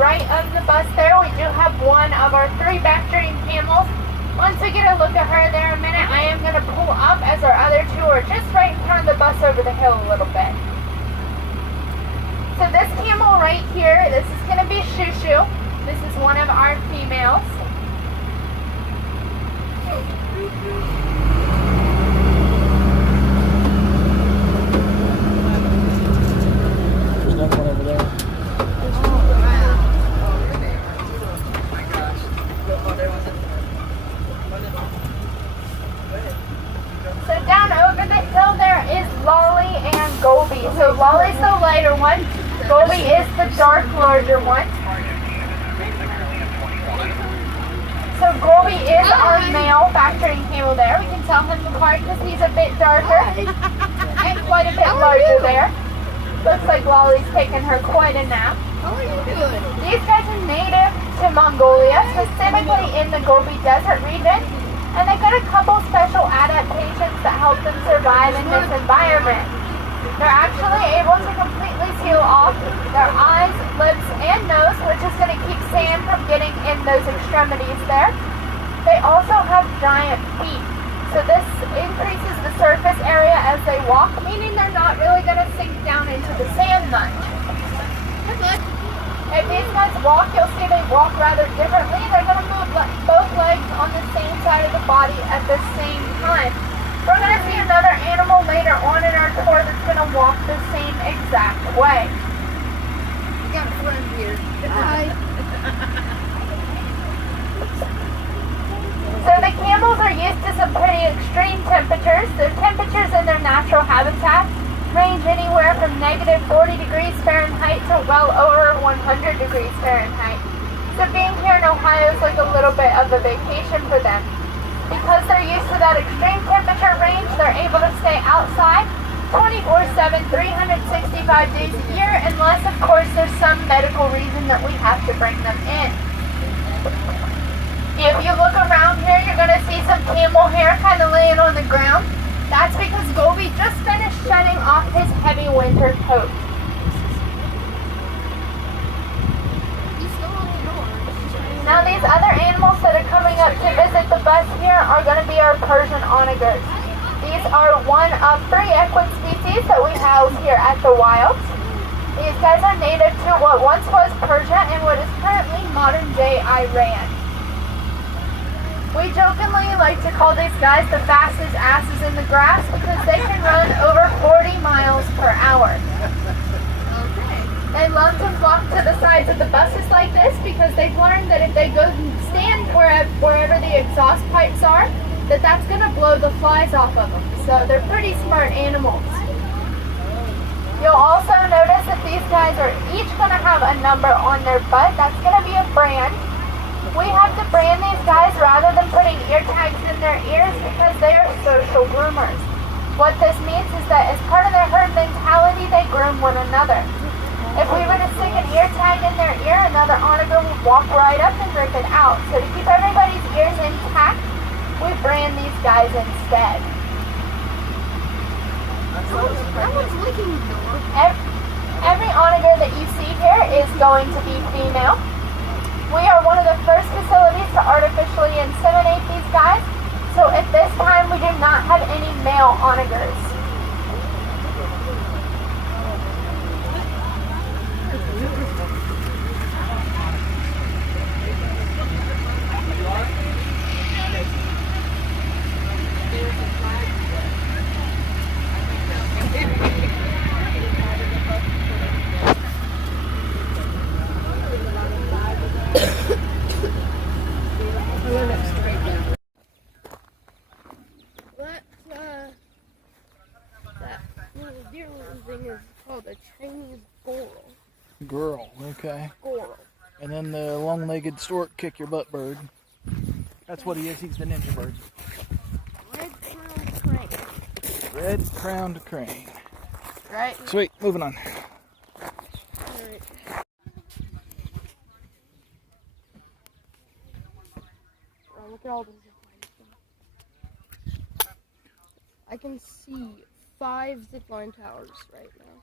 right of the bus there, we do have one of our 3 Bactrian camels. Once we get a look at her there in a minute, I am going to pull up as our other 2 are just right in front of the bus over the hill a little bit. So this camel right here, this is going to be Shushu. This is one of our females. There's another one over there. So down over the hill there is Lolly and Goldie. So Lolly's the lighter one. Goldie is the dark, larger one. So Goldie is our male Bactrian camel there. We can tell him apart because he's a bit darker and quite a bit larger there. Looks like Lolly's taking her quite a nap. How are you doing? These guys are native to Mongolia, specifically in the Gobi Desert region, and they've got a couple special adaptations that help them survive in this environment. They're actually able to completely seal off their eyes, lips, and nose, which is going to keep sand from getting in those extremities there. They also have giant feet, so this increases the surface area as they walk, meaning they're not really going to sink down into the sand much. If these guys walk, you'll see they walk rather differently. They're going to move both legs on the same side of the body at the same time. We're going to see another animal later on in our tour that's going to walk the same exact way. We got a friend here. Hi. So the camels are used to some pretty extreme temperatures. The temperatures in their natural habitat range anywhere from negative 40 degrees Fahrenheit to well over 100 degrees Fahrenheit. So being here in Ohio is like a little bit of a vacation for them. Because they're used to that extreme temperature range, they're able to stay outside 24/7, 365 days a year, unless of course there's some medical reason that we have to bring them in. If you look around here, you're going to see some camel hair kind of laying on the ground. That's because Gobi just finished shedding off his heavy winter coat. Now these other animals that are coming up to visit the bus here are going to be our Persian onagers. These are one of 3 equid species that we house here at the Wilds. These guys are native to what once was Persia and what is currently modern-day Iran. We jokingly like to call these guys the fastest asses in the grass because they can run over 40 miles per hour. They love to flock to the sides of the buses like this because they've learned that if they go stand wherever the exhaust pipes are, that's going to blow the flies off of them. So they're pretty smart animals. You'll also notice that these guys are each going to have a number on their butt. That's going to be a brand. We have to brand these guys rather than putting ear tags in their ears because they are social groomers. What this means is that as part of their herd mentality, they groom one another. If we were to stick an ear tag in their ear, another onager would walk right up and rip it out. So to keep everybody's ears intact, we brand these guys instead. That one's licking the door. Every onager that you see here is going to be female. We are one of the first facilities to artificially inseminate these guys, so at this time we do not have any male onagers. That little deer thing is called a Chinese goral. Girl, okay. Goral. And then the long-legged stork kick your butt bird. That's what he is. He's the ninja bird. Red-crowned crane. Red-crowned crane. Right. Sweet. Moving on. Alright. Oh, look at all this zipline stuff. I can see 5 zipline towers right now.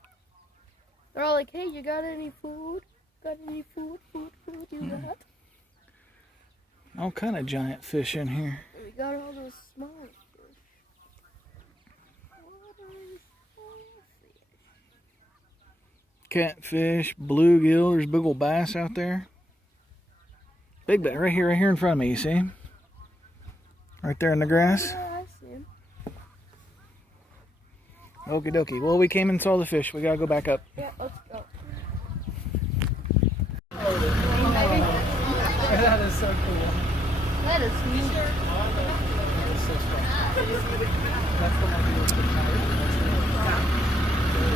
They're all like, hey, you got any food? Got any food? You got? All kind of giant fish in here. We got all those small fish. What are small fish? Catfish, bluegill. There's big old bass out there. Big bass right here in front of me. You see him? Right there in the grass. Yeah, I see him. Okie dokie. Well, we came and saw the fish. We gotta go back up. Yeah, let's go. That is so cool. That is neat.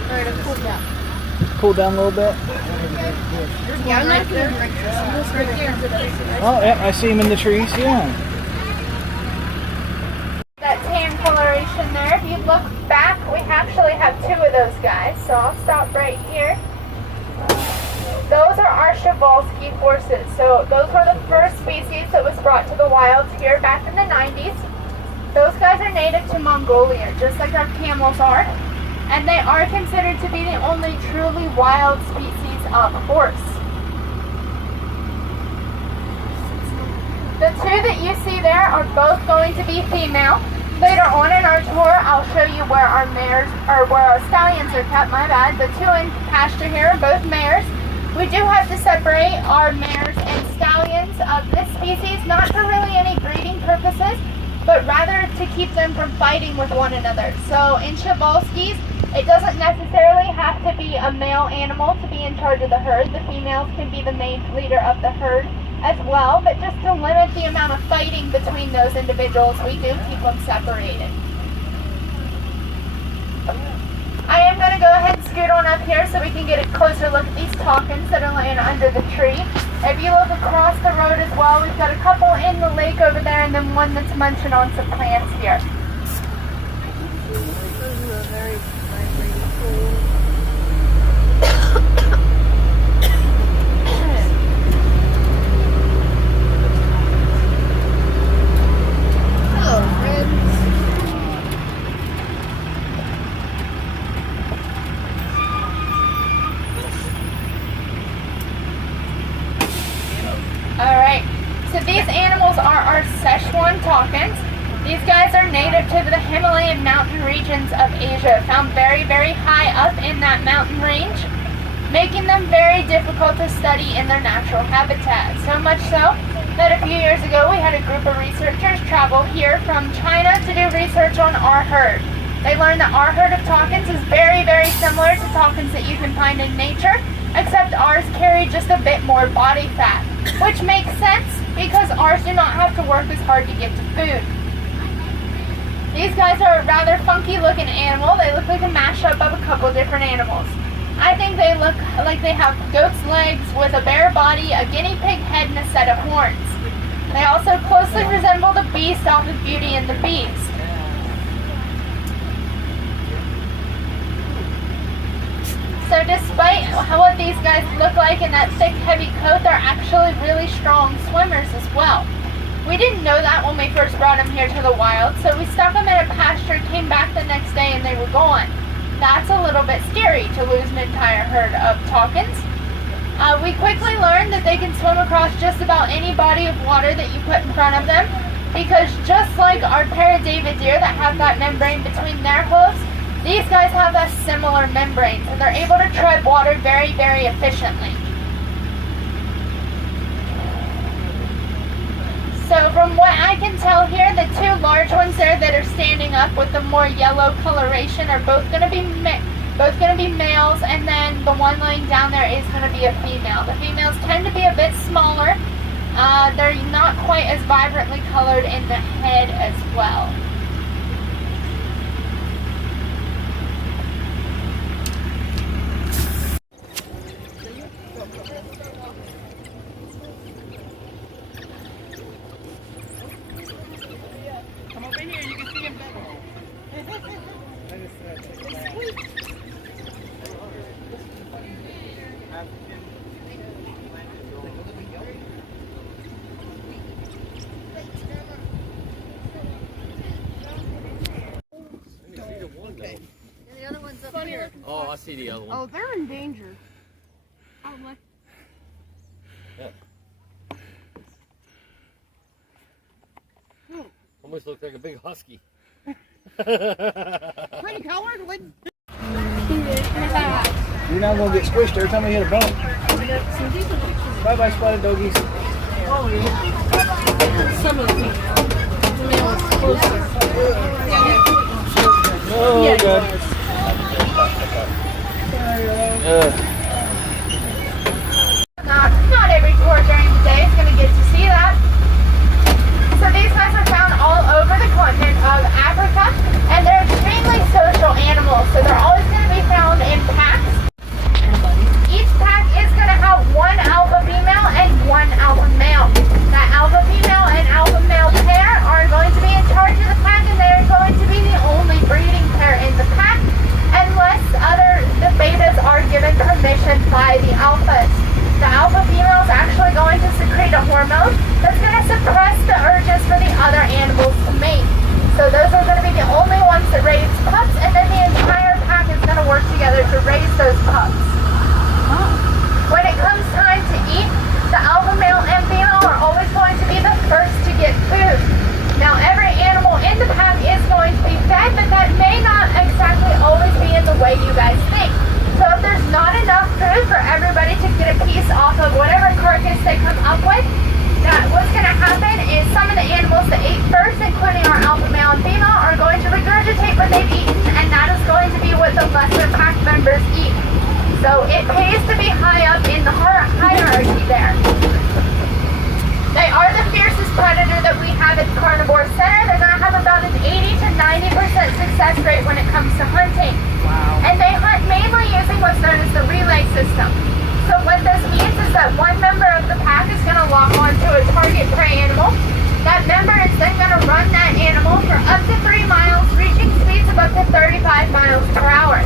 Alright, I've cooled down. Cool down a little bit. Yeah, I'm not gonna drink this. I'm just right there. Oh, yeah, I see him in the trees. Yeah. That tan coloration there, if you look back, we actually have two of those guys. So I'll stop right here. Those are our Przewalski horses. So those were the first species that was brought to the wilds here back in the 90s. Those guys are native to Mongolia, just like our camels are. And they are considered to be the only truly wild species of horse. The two that you see there are both going to be female. Later on in our tour, I'll show you where our mares, or where our stallions are kept, my bad. The two in pasture here are both mares. We do have to separate our mares and stallions of this species, not for really any breeding purposes, but rather to keep them from fighting with one another. So in Przewalskis, it doesn't necessarily have to be a male animal to be in charge of the herd. The females can be the main leader of the herd as well, but just to limit the amount of fighting between those individuals, we do keep them separated. I am going to go ahead and scoot on up here so we can get a closer look at these tawkins that are laying under the tree. If you look across the road as well, we've got a couple in the lake over there and then one that's munching on some plants here. This is a very vibrating pool. Hello, friends. Alright, so these animals are our Szechuan tawkins. These guys are native to the Himalayan mountain regions of Asia, found very, very high up in that mountain range, making them very difficult to study in their natural habitat. So much so that a few years ago we had a group of researchers travel here from China to do research on our herd. They learned that our herd of tawkins is very, very similar to tawkins that you can find in nature, except ours carry just a bit more body fat, which makes sense because ours do not have to work as hard to get to food. These guys are a rather funky looking animal. They look like a mashup of a couple different animals. I think they look like they have goat's legs with a bare body, a guinea pig head, and a set of horns. They also closely resemble the beast off of Beauty and the Beast. So despite what these guys look like in that thick, heavy coat, they're actually really strong swimmers as well. We didn't know that when we first brought them here to the wild, so we stuck them in a pasture, came back the next day, and they were gone. That's a little bit scary to lose an entire herd of tawkins. We quickly learned that they can swim across just about any body of water that you put in front of them, because just like our Paradava deer that have that membrane between their hooves, these guys have a similar membrane, so they're able to tread water very, very efficiently. So from what I can tell here, the two large ones there that are standing up with the more yellow coloration are both going to be males, and then the one laying down there is going to be a female. The females tend to be a bit smaller. They're not quite as vibrantly colored in the head as well. And the other one's up here. Oh, I see the other one. Oh, they're in danger. Oh, my. Almost looks like a big husky. Pretty colored. You're not gonna get squished every time you hit a bump. Bye bye, spotted doggies. Some of them. Oh, God. Not every tour during the day is going to get to see that. So these guys are found all over the continent of Africa, and they're extremely social animals. So they're always going to be found in packs. Each pack is going to have one alpha female and one alpha male. That alpha female and alpha male pair are going to be in charge of the pack, and they're going to be the only breeding pair in the pack, unless the betas are given permission by the alphas. The alpha female is actually going to secrete a hormone that's going to suppress the urges for the other animals to mate. So those are going to be the only ones that raise pups, and then the entire pack is going to work together to raise those pups. When it comes time to eat, the alpha male and female are always going to be the first to get food. Now every animal in the pack is going to be fed, but that may not exactly always be in the way you guys think. So if there's not enough food for everybody to get a piece off of whatever carcass they come up with, what's going to happen is some of the animals that ate first, including our alpha male and female, are going to regurgitate what they've eaten, and that is going to be what the lesser pack members eat. So it pays to be high up in the hierarchy there. They are the fiercest predator that we have at the Carnivore Center. They're going to have about an 80 to 90% success rate when it comes to hunting. Wow. And they hunt mainly using what's known as the relay system. So what this means is that one member of the pack is going to lock onto a target prey animal. That member is then going to run that animal for up to 3 miles, reaching speeds of up to 35 miles per hour.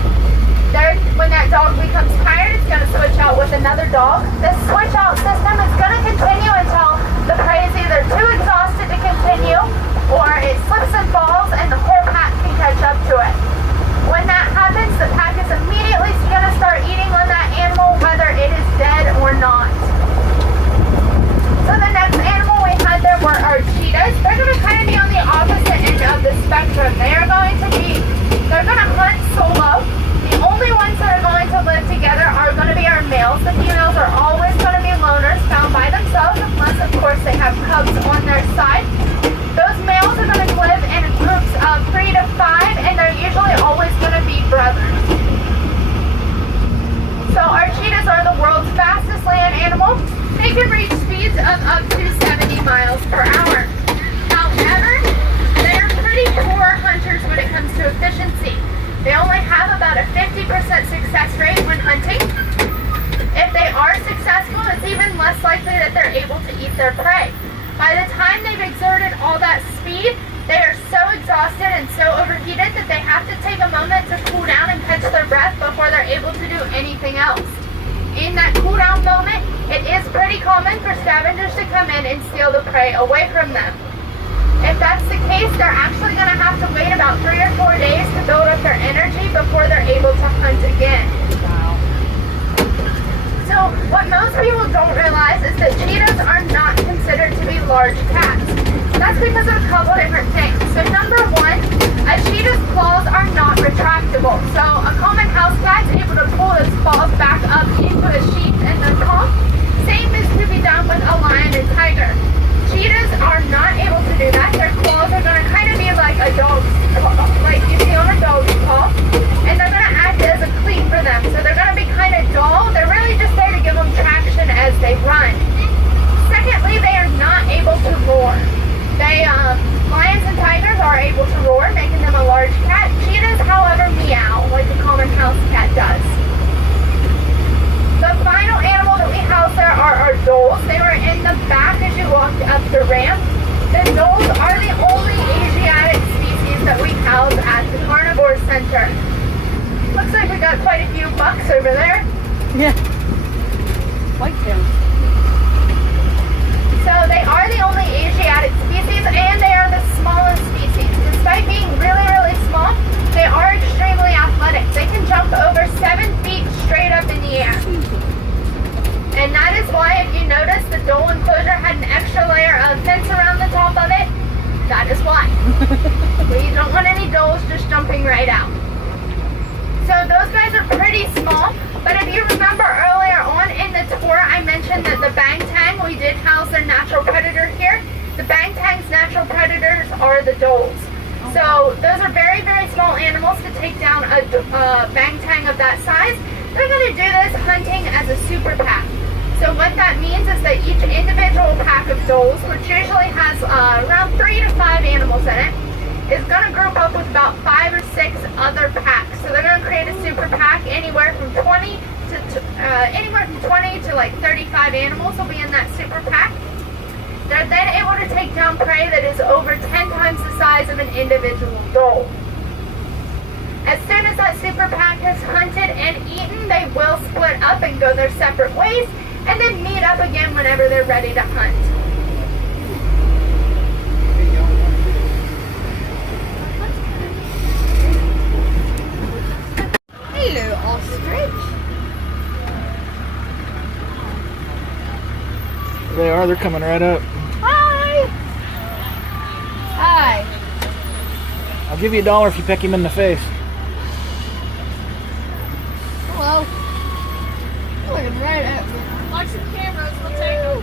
When that dog becomes tired, it's going to switch out with another dog. This switch out system is going to continue until the prey is either too exhausted to continue, or it slips and falls and the whole pack can catch up to it. When that happens, the pack is immediately going to start eating on that animal, whether it is dead or not. So the next animal we had there were our cheetahs. They're going to kind of be on the opposite end of the spectrum. They're going to hunt solo. The only ones that are going to live together are going to be our males. The females are always going to be loners found by themselves, unless of course they have cubs on their side. Those males are going to live in groups of 3 to 5, and they're usually always going to be brothers. So our cheetahs are the world's fastest land animal. They can reach speeds of up to 70 miles per hour. However, they're pretty poor hunters when it comes to efficiency. They only have about a 50% success rate when hunting. If they are successful, it's even less likely that they're able to eat their prey. By the time they've exerted all that speed, they are so exhausted and so overheated that they have to take a moment to cool down and catch their breath before they're able to do anything else. In that cool down moment, it is pretty common for scavengers to come in and steal the prey away from them. If that's the case, they're actually going to have to wait about 3 or 4 days to build up their energy before they're able to hunt again. Wow. So what most people don't realize is that cheetahs are not considered to be large cats. That's because of a couple different things. So number one, a cheetah's claws are not retractable. So a common house cat is able to pull its claws back up into a sheath in their paw. Same is to be done with a lion and tiger. Cheetahs are not able to do that. Their claws are going to kind of be like a dog's paw, like you see on a dog's paw, and they're going to act as a cleat for them. So they're going to be kind of dull. They're really just there to give them traction as they run. Secondly, they are not able to roar. Lions and tigers are able to roar, making them a large cat. Cheetahs, however, meow like a common house cat does. The final animal that we house there are our dholes. They were in the back as you walked up the ramp. The dholes are the only Asiatic species that we house at the Carnivore Center. Looks like we got quite a few bucks over there. Yeah. White-tailed. So they are the only Asiatic species, and they are the smallest species. Despite being really, really small, they are extremely athletic. They can jump over 7 feet straight up in the air. And that is why, if you notice, the dhole enclosure had an extra layer of fence around the top of it. That That is why. We don't want any doles just jumping right out. So those guys are pretty small, but if you remember earlier on in the tour, I mentioned that the Bangtang, we did house their natural predator here. The Bangtang's natural predators are the doles. So those are very, very small animals to take down a Bangtang of that size. They're going to do this hunting as a super pack. So what that means is that each individual pack of doles, which usually has around 3 to 5 animals in it, is going to group up with about 5 or 6 other packs. So they're going to create a super pack. Anywhere from 20 to like 35 animals will be in that super pack. They're then able to take down prey that is over 10 times the size of an individual dole. As soon as that super pack has hunted and eaten, they will split up and go their separate ways, and then meet up again whenever they're ready to hunt. Hello, ostrich. They are. They're coming right up. Hi. Hi. I'll give you $1 if you peck him in the face. Hello. Looking right at me. Watch the cameras, we'll take them.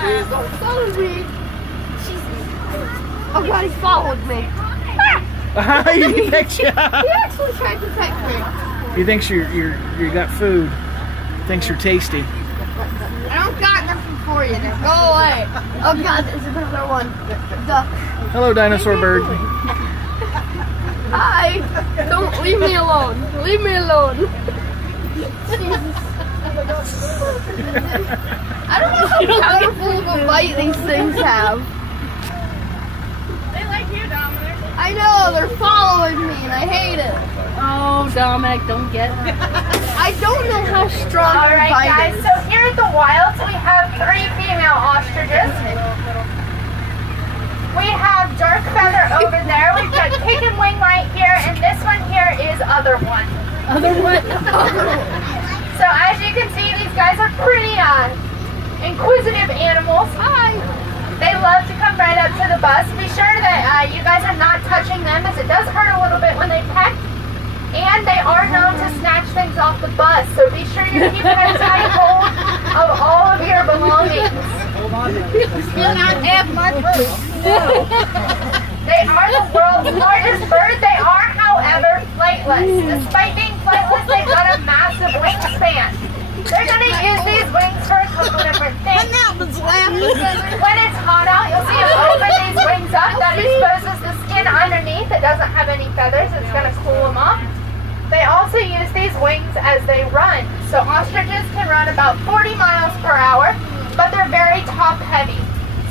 Please don't follow me. Oh God, he followed me. He pecked you. He actually tried to peck me. He thinks you got food. Thinks you're tasty. I don't got nothing for you now. Go away. Oh God, there's another one. Duck. Hello, dinosaur bird. Hi. Don't leave me alone. Leave me alone. Jesus. I don't know how powerful of a bite these things have. They like you, Dominic. I know, they're following me and I hate it. Oh, Dominic, don't get it. I don't know how strong their Alright bite guys, is. so here at the wilds we have 3 female ostriches. We have dark feather over there, we've got pig and wing right here, and this one here is other one. Other one? So as you can see, these guys are pretty inquisitive animals. Hi! They love to come right up to the bus. Be sure that you guys are not touching them, as it does hurt a little bit when they peck. And they are known to snatch things off the bus, so be sure you're keeping a tight hold of all of your belongings. Still not have my food. They are the world's largest bird. They are, however, flightless. Despite being flightless, they've got a massive wingspan. They're going to use these wings for a couple different things. When it's hot out, you'll see them open these wings up. That exposes the skin underneath. It doesn't have any feathers. It's going to cool them off. They also use these wings as they run. So ostriches can run about 40 miles per hour, but they're very top heavy.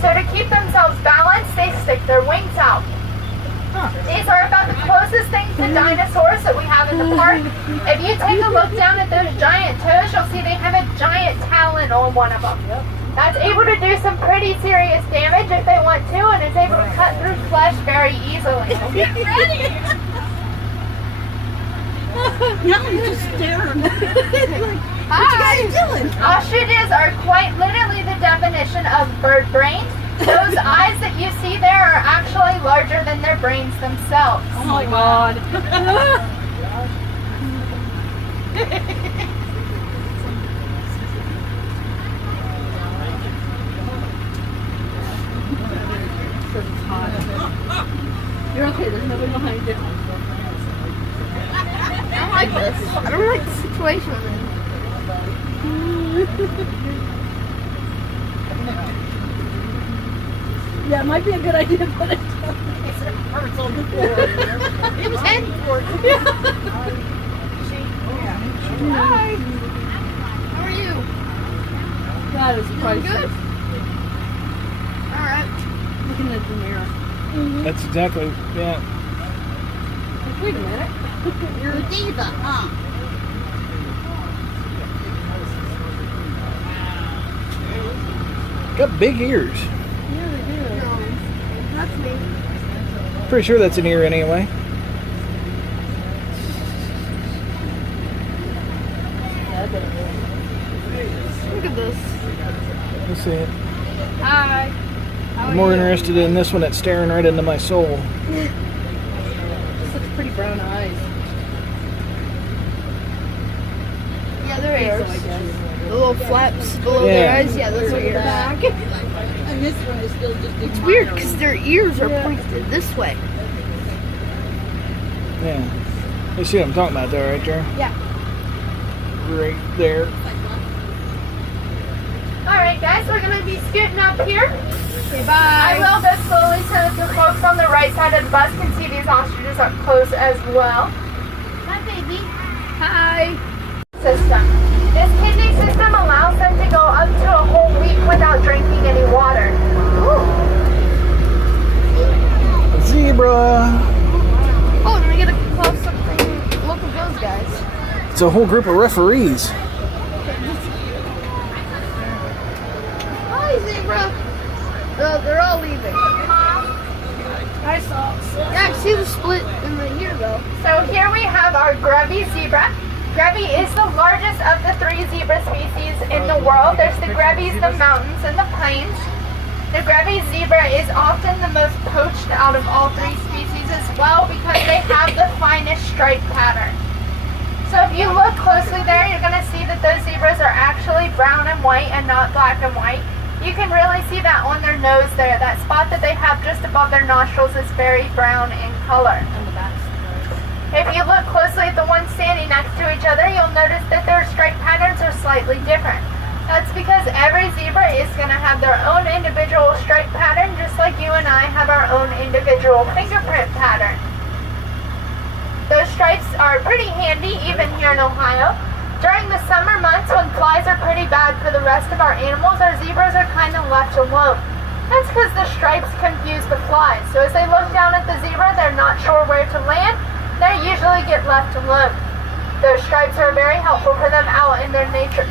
So to keep themselves balanced, they stick their wings out. These are about the closest thing to dinosaurs that we have in the park. If you take a look down at those giant toes, you'll see they have a giant talon on one of them. That's able to do some pretty serious damage if they want to, and is able to cut through flesh very easily. Get ready! Now I'm just staring. Hi. What you guys doing? Ostriches are quite literally the definition of bird brains. Those eyes that you see there are actually larger than their brains themselves. Oh my god. You're okay, there's nobody behind you. I don't like this. I don't like the situation I'm in. Yeah, it might be a good idea, but it's It was heading for it. Hi. How are you? that is Doing priceless. good? Alright. Looking at the mirror. That's exactly, yeah. Wait a minute. You're a diva, huh? Got big ears. Yeah, they do. That's me. Pretty sure that's an ear anyway. Look at this. Let's see it. Hi. How I'm are more you? interested in this one that's staring right into my soul. Such pretty brown eyes. Yeah, their So ears. I guess. The little flaps below Yeah. their eyes. Yeah, that's what you're back. And this one is still just It's weird because their ears are pointed this way. Yeah. You see what I'm talking about though, right there? Yeah. Right there. Alright guys, we're going to be scooting up here. Okay, I bye. will go slowly so that the folks on the right side of the bus can see these ostriches up close as well. Hi baby. Hi. System. This kidney system allows them to go up to a whole week without drinking any water. Zebra. Oh, let me get a close up thing. Look at those guys. It's a whole group of referees. Hi, zebra. They're all leaving. I saw. Yeah, I see the split in the ear though. So here we have our Grevy zebra. Grevy is the largest of the 3 zebra species in the world. There's the Grevies, the mountains, and the plains. The Grevy zebra is often the most poached out of all 3 species as well because they have the finest stripe pattern. So if you look closely there, you're going to see that those zebras are actually brown and white and not black and white. You can really see that on their nose there. That spot that they have just above their nostrils is very brown in color. If you look closely at the ones standing next to each other, you'll notice that their stripe patterns are slightly different. That's because every zebra is going to have their own individual stripe pattern, just like you and I have our own individual fingerprint pattern. Those stripes are pretty handy even here in Ohio. During the summer months when flies are pretty bad for the rest of our animals, our zebras are kind of left alone. That's because the stripes confuse the flies. So as they look down at the zebra, they're not sure where to land. They usually get left alone. Those stripes are very helpful for them out in their native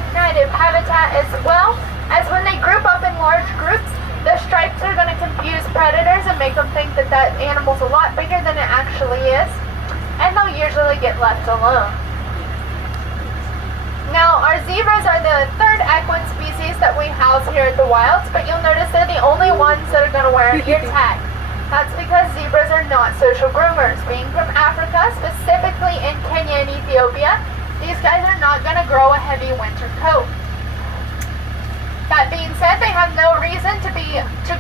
habitat as well, as when they group up in large groups, the stripes are going to confuse predators and make them think that that animal's a lot bigger than it actually is, and they'll usually get left alone. Now, our zebras are the 3rd equine species that we house here at the Wilds, but you'll notice they're the only ones that are going to wear an ear tag. That's because zebras are not social groomers. Being from Africa, specifically in Kenya and Ethiopia, these guys are not going to grow a heavy winter coat. That being said, they have no reason to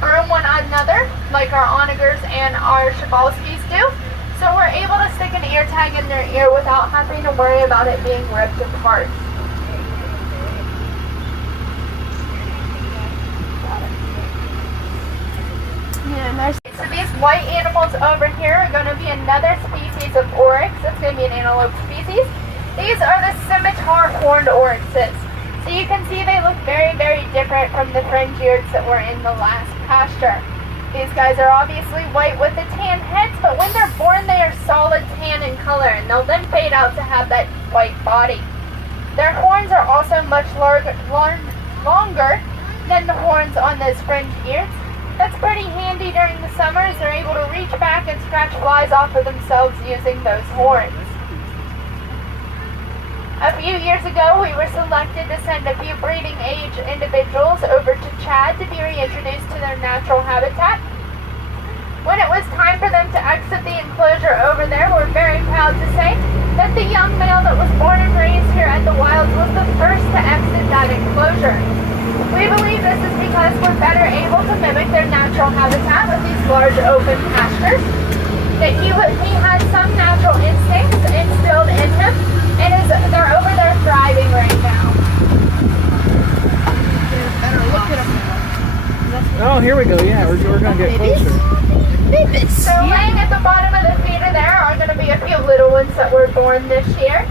groom one another like our onagers and our Przewalskis do. So we're able to stick an ear tag in their ear without having to worry about it being ripped apart. Yeah, nice. So these white animals over here are going to be another species of oryx. It's going to be an antelope species. These are the scimitar horned oryxes. So you can see they look very, very different from the fringe-eareds that were in the last pasture. These guys are obviously white with the tan heads, but when they're born they are solid tan in color, and they'll then fade out to have that white body. Their horns are also much longer than the horns on those fringe-eareds. That's pretty handy during the summer as they're able to reach back and scratch flies off of themselves using those horns. A few years ago, we were selected to send a few breeding age individuals over to Chad to be reintroduced to their natural habitat. When it was time for them to exit the enclosure over there, we're very proud to say that the young male that was born and raised here at the Wilds was the first to exit that enclosure. We believe this is because we're better able to mimic their natural habitat with these large open pastures. That he has some natural instincts instilled in him, and they're over there thriving right now. Better look at them. Oh, here we go. Yeah, we're going to get closer. Babies. So laying at the bottom of the feeder there are going to be a few little ones that were born this year.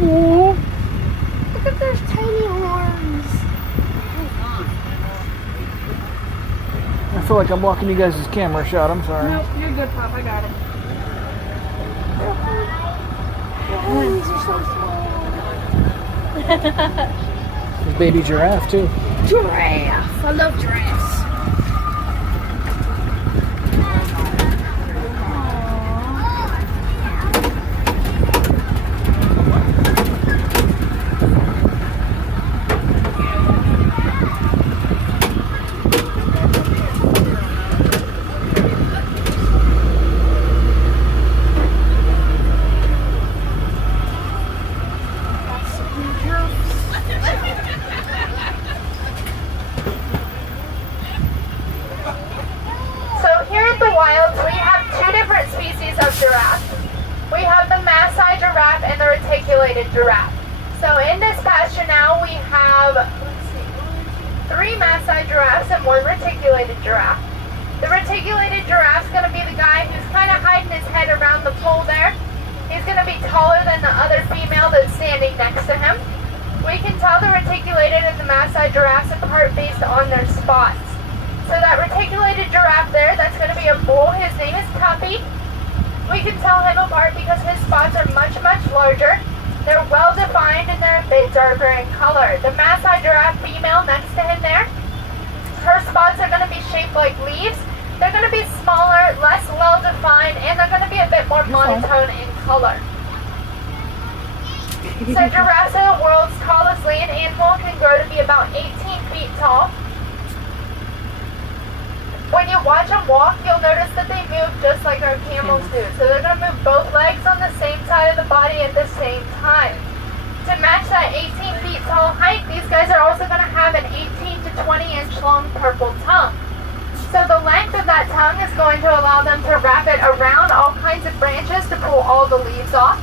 Look at those tiny horns. I feel like I'm blocking you guys' camera shot. I'm sorry. Nope, you're good, Pop. I got him. Their horns are so small. There's baby giraffe too. Giraffe. I love giraffes. reticulated giraffe. So in this pasture now we have, let's see, 3 Maasai giraffes and 1 reticulated giraffe. The reticulated giraffe is going to be the guy who's kind of hiding his head around the pole there. He's going to be taller than the other female that's standing next to him. We can tell the reticulated and the Maasai giraffes apart based on their spots. So that reticulated giraffe there, that's going to be a bull. His name is Tuppy. We can tell him apart because his spots are much, much larger. They're well defined and they're a bit darker in color. The Maasai giraffe female next to him there, her spots are going to be shaped like leaves. They're going to be smaller, less well defined, and they're going to be a bit more monotone in color. So giraffes are the world's tallest land animal, can grow to be about 18 feet tall. When you watch them walk, you'll notice that they move just like our camels do. So they're going to move both legs on the same side of the body at the same time. To match that 18 feet tall height, these guys are also going to have an 18 to 20 inch long purple tongue. So the length of that tongue is going to allow them to wrap it around all kinds of branches to pull all the leaves off.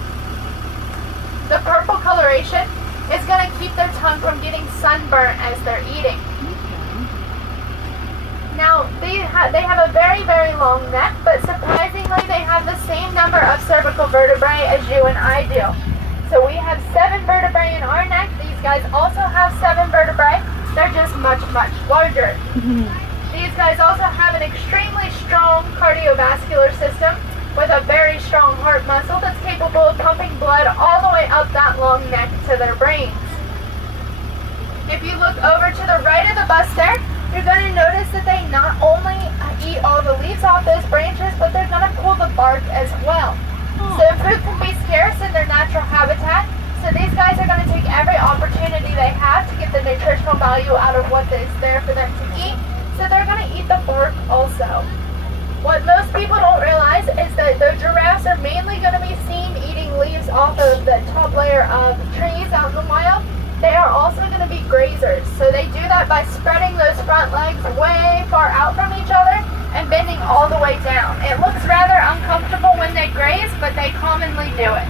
The purple coloration is going to keep their tongue from getting sunburnt as they're eating. Now, they have a very, very long neck, but surprisingly, they have the same number of cervical vertebrae as you and I do. So we have 7 vertebrae in our neck. These guys also have 7 vertebrae. They're just much, much larger. These guys also have an extremely strong cardiovascular system with a very strong heart muscle that's capable of pumping blood all the way up that long neck to their brains. If you look over to the right of the bust there, you're going to notice that they not only eat all the leaves off those branches, but they're going to pull the bark as well. So food can be scarce in their natural habitat, so these guys are going to take every opportunity they have to get the nutritional value out of what is there for them to eat, so they're going to eat the bark also. What most people don't realize is that the giraffes are mainly going to be seen eating leaves off of the top layer of trees out in the wild. They are also going to be grazers, so they do that by spreading those front legs way far out from each other and bending all the way down. It looks rather uncomfortable when they graze, but they commonly do it.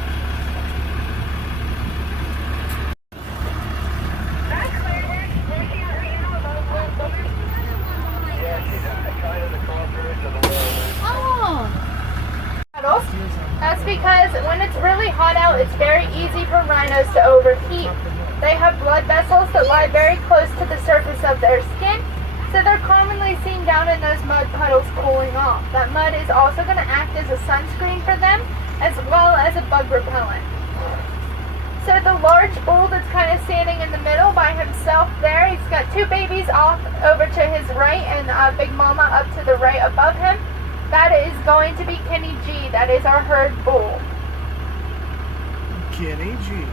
That's because when it's really hot out, it's very easy for rhinos to overheat. They have blood vessels that lie very close to the surface of their skin, so they're commonly seen down in those mud puddles cooling off. That mud is also going to act as a sunscreen for them, as well as a bug repellent. So the large bull that's kind of standing in the middle by himself there, he's got 2 babies off over to his right and Big Mama up to the right above him. That is going to be Kenny G. That is our herd bull. Kenny G.